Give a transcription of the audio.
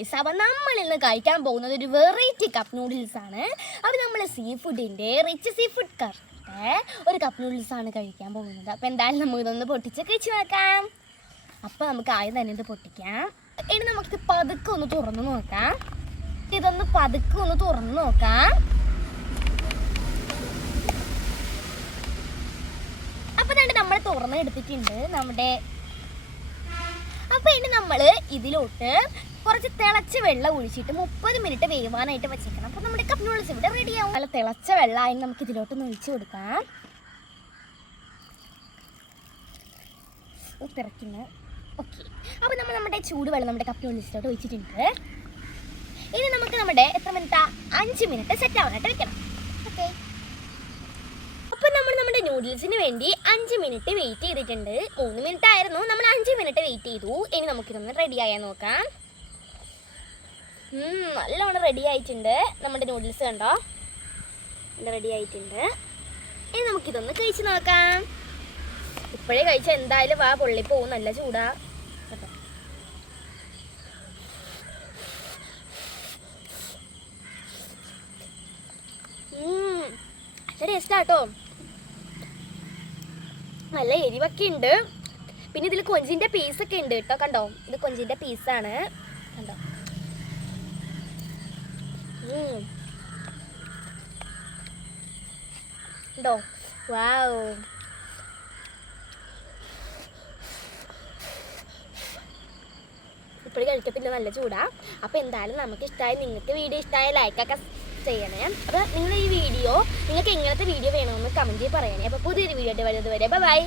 Guys, അപ്പം നമ്മൾ ഇന്ന് കഴിക്കാൻ പോകുന്നത് ഒരു വെറൈറ്റി കപ്പ് നൂഡിൽസ് ആണ്. അപ്പം നമ്മൾ സീ ഫുഡ് കറിയുടെ ഒരു കപ്പ് നൂഡിൽസ് ആണ് കഴിക്കാൻ പോകുന്നത്. അപ്പം എന്തായാലും നമുക്ക് ഇതൊന്ന് പൊട്ടിച്ച് കഴിച്ച് നോക്കാം. അപ്പം നമുക്ക് ആദ്യം തന്നെ ഇത് പൊട്ടിക്കാം. ഇനി നമുക്ക് പതുക്കെ ഒന്ന് തുറന്ന് നോക്കാം. ഇതൊന്ന് പതുക്കെ ഒന്ന് തുറന്ന് നോക്കാം. അപ്പം തന്നെ നമ്മൾ തുറന്ന് എടുത്തിട്ടുണ്ട് നമ്മുടെ. അപ്പോൾ ഇനി നമ്മൾ ഇതിലോട്ട് കുറച്ച് തിളച്ച വെള്ളം ഒഴിച്ചിട്ട് 30 മിനിറ്റ് വേവാനായിട്ട് വെച്ചേക്കണം. അപ്പോൾ നമ്മുടെ കപ്പ് നൂഡിൽസ് ഇവിടെ റെഡിയാവും. നല്ല തിളച്ച വെള്ളമായി നമുക്ക് ഇതിലോട്ടൊന്ന് ഒഴിച്ച് കൊടുക്കാം. തിറക്കുന്നു. ഓക്കെ, അപ്പോൾ നമ്മൾ നമ്മുടെ ചൂടുവെള്ളം നമ്മുടെ കപ്പ് നൂഡിൽസിലോട്ട് ഒഴിച്ചിട്ടുണ്ട്. ഇനി നമുക്ക് നമ്മുടെ എത്ര മിനിറ്റാ 5 മിനിറ്റ് സെറ്റ് ആവാനായിട്ട് വെക്കണം. ഓക്കെ, അപ്പം നമ്മൾ നമ്മുടെ നൂഡിൽസിന് വേണ്ടി 5 മിനിറ്റ് വെയിറ്റ് ചെയ്തിട്ടുണ്ട്. 3 മിനിറ്റ് ആയിരുന്നു, നമ്മൾ 5 മിനിറ്റ് വെയിറ്റ് ചെയ്തു. ഇനി നമുക്കിതൊന്ന് റെഡി ആയാൽ നോക്കാം. നല്ലോണം റെഡി ആയിട്ടുണ്ട് നമ്മുടെ നൂഡിൽസ്. കണ്ടോ, റെഡി ആയിട്ടുണ്ട്. ഇനി നമുക്കിതൊന്ന് കഴിച്ച് നോക്കാം. ഇപ്പോഴേ കഴിച്ചാൽ എന്തായാലും വാ പൊള്ളിപ്പോവും, നല്ല ചൂടാ. നല്ല ടേസ്റ്റാട്ടോ, നല്ല എരിവൊക്കെ ഉണ്ട്. പിന്നെ ഇതിൽ കൊഞ്ചിൻ്റെ പീസൊക്കെ ഉണ്ട് കേട്ടോ. കണ്ടോ, ഇത് കൊഞ്ചിൻ്റെ പീസാണ്. കണ്ടോ, ഉണ്ടോ? വാവ്, ഇപ്പോഴും കഴിക്കത്തില്ല, നല്ല ചൂടാ. അപ്പോൾ എന്തായാലും നമുക്ക് ഇഷ്ടമായി, നിങ്ങൾക്ക് വീഡിയോ ഇഷ്ടമായ ലൈക്കൊക്കെ ചെയ്യണേ. അപ്പോൾ നിങ്ങൾ ഈ വീഡിയോ നിങ്ങൾക്ക് എങ്ങനത്തെ വീഡിയോ വേണമെന്ന് കമൻറ്റ് ചെയ്ത് പറയണേ. അപ്പോൾ പുതിയൊരു വീഡിയോ ആയിട്ട് വരുന്നത് വരെ ബൈ.